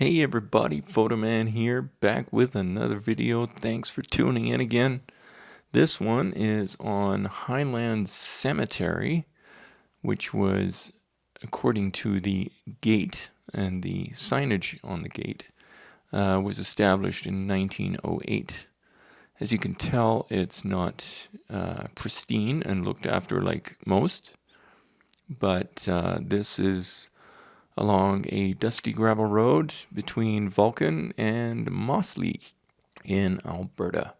Hey everybody, Photoman here, back with another video. Thanks for tuning in again. This one is on Highland Cemetery, which was, according to the gate and the signage on the gate, was established in 1908. As you can tell, it's not pristine and looked after like most, but this is along a dusty gravel road between Vulcan and Mossley in Alberta.